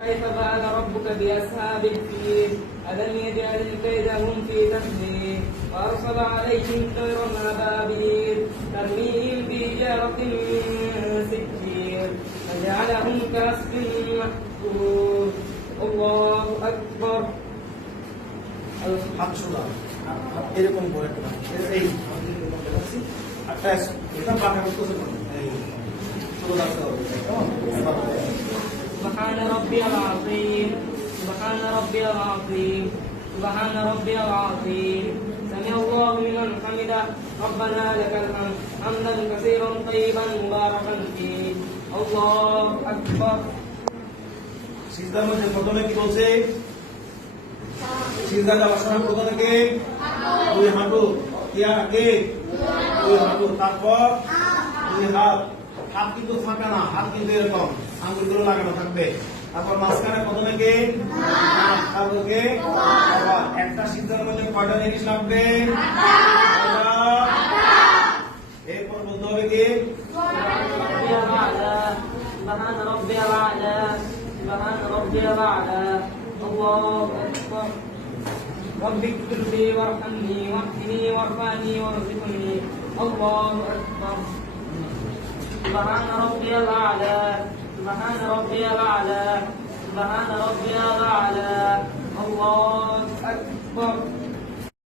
كيف فعل ربك بأصحاب الفيل ألم يجعل كيدهم في تدبير وأرسل عليهم طيرا أبابيل ترميهم بحجارة من سجيل فجعلهم كعصف مأكول الله أكبر এরকম করে এই এটা পাঠা করতে سبحان ربي العظيم سبحان ربي العظيم سبحان ربي العظيم سمع الله لمن حمده ربنا لك الحمد حمدا كثيرا طيبا مباركا فيه الله أكبر সিজদার মধ্যে প্রথমে কি বলছে সিজদা যাওয়ার সময় প্রথমে কে দুই হাঁটু কি আগে দুই হাঁটু তারপর দুই হাত হাত কিন্তু ফাঁকা না হাত কিন্তু এরকম আঙ্গুলগুলো লাগানো থাকবে তারপর মাঝখানে প্রথমে কে তারপর কে আবার একটা সিজদার মধ্যে কয়টা জিনিস লাগবে এরপর বলতে হবে কি سبحان ربي الأعلى سبحان ربي الأعلى الله أكبر رب اغفر لي وارحمني واهدني وارفعني وارزقني الله أكبر سبحان ربي الأعلى سبحان ربي الأعلى سبحان ربي الأعلى الله أكبر